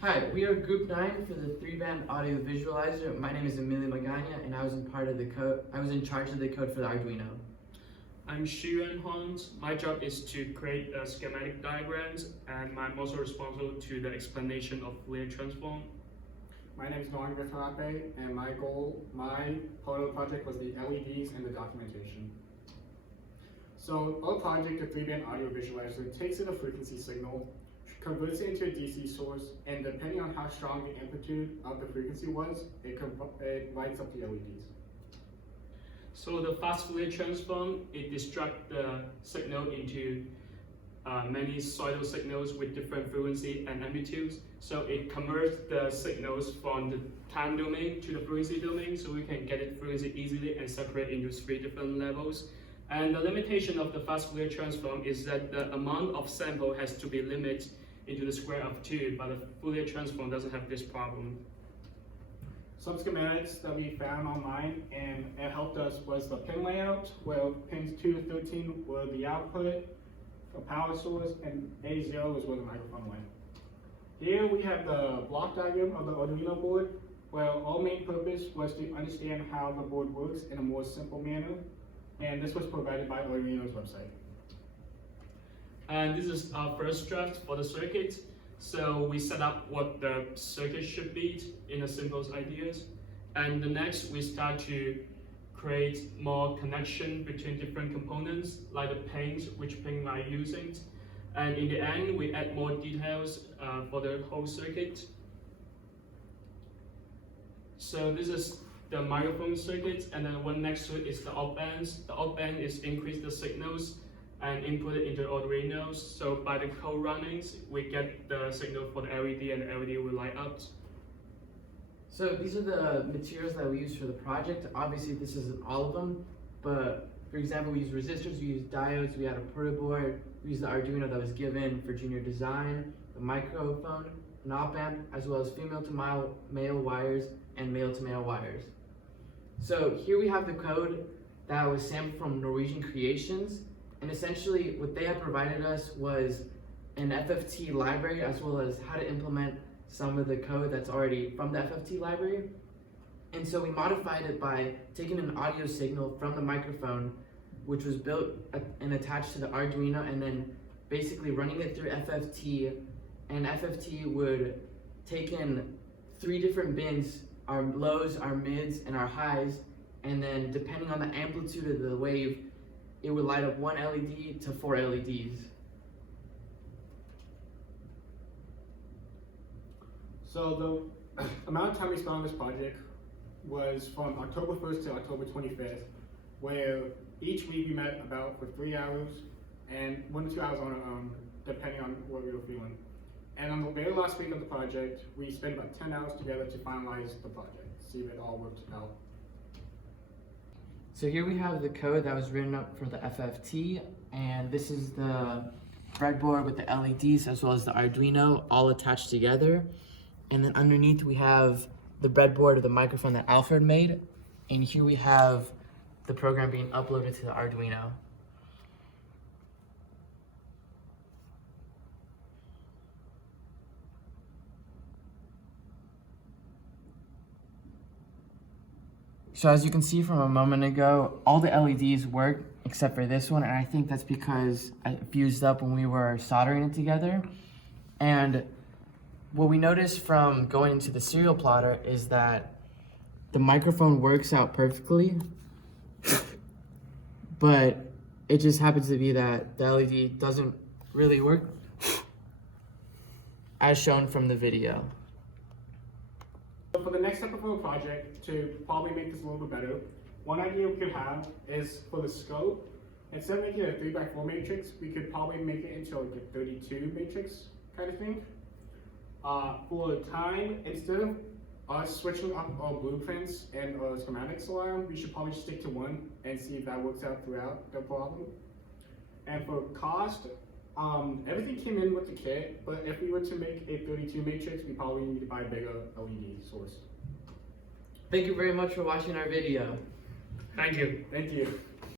Hi, we are Group 9 for the 3-band audio visualizer. My name is Emilio Magana, and I was in charge of the code for the Arduino. I'm Xuan Huang. My job is to create schematic diagrams, and I'm also responsible to the explanation of Fourier transform. My name is Noam Griffarape, and my part of the project was the LEDs and the documentation. So our project, the 3-band audio visualizer, takes in a frequency signal, converts it into a DC source, and depending on how strong the amplitude of the frequency was, it lights up the LEDs. So the fast Fourier transform, it distracts the signal into many pseudo signals with different frequency and amplitudes. So it converts the signals from the time domain to the frequency domain, so we can get it frequency easily and separate into 3 different levels. And the limitation of the fast Fourier transform is that the amount of sample has to be limited into the square of 2, but the Fourier transform doesn't have this problem. Some schematics that we found online and it helped us was the pin layout, where pins 2 to 13 were the output, a power source, and A0 is where the microphone went. Here we have the block diagram of the Arduino board, where our main purpose was to understand how the board works in a more simple manner, and this was provided by Arduino's website. And this is our first draft for the circuit. So we set up what the circuit should be in a simple ideas. And the next, we start to create more connection between different components, like the pins, which pin am I using. And in the end, we add more details for the whole circuit. So this is the microphone circuit, and then one next to it is the op amps. The op amp is increase the signals and input it into Arduino. So by the code runnings, we get the signal for the LED, and the LED will light up. So these are the materials that we use for the project. Obviously this isn't all of them, but for example, we use resistors, we use diodes, we had a protoboard, we use the Arduino that was given for junior design, the microphone, an op amp, as well as female to male wires and male to male wires. So here we have the code that was sampled from Norwegian Creations, and essentially what they have provided us was an FFT library as well as how to implement some of the code that's already from the FFT library. And so we modified it by taking an audio signal from the microphone, which was built and attached to the Arduino, and then basically running it through FFT, and FFT would take in 3 different bins, our lows, our mids, and our highs, and then depending on the amplitude of the wave, it would light up 1 LED to 4 LEDs. So the amount of time we spent on this project was from October 1st to October 25th, where each week we met about for 3 hours and 1 to 2 hours on our own, depending on what we were feeling. And on the very last week of the project, we spent about 10 hours together to finalize the project, see if it all worked out. So here we have the code that was written up for the FFT, and this is the breadboard with the LEDs as well as the Arduino all attached together. And then underneath we have the breadboard of the microphone that Alfred made, and here we have the program being uploaded to the Arduino. So as you can see from a moment ago, all the LEDs work except for this one, and I think that's because it fused up when we were soldering it together. And what we noticed from going into the serial plotter is that the microphone works out perfectly, but it just happens to be that the LED doesn't really work as shown from the video. For the next step of our project, to probably make this a little bit better, one idea we could have is for the scope, instead of making it a 3x4 matrix, we could probably make it into like a 32 matrix kind of thing. For time, instead of us switching up our blueprints and our schematics around, we should probably stick to 1 and see if that works out throughout the problem. And for cost, everything came in with the kit, but if we were to make a 32 matrix, we probably need to buy a bigger LED source. Thank you very much for watching our video. Thank you. Thank you.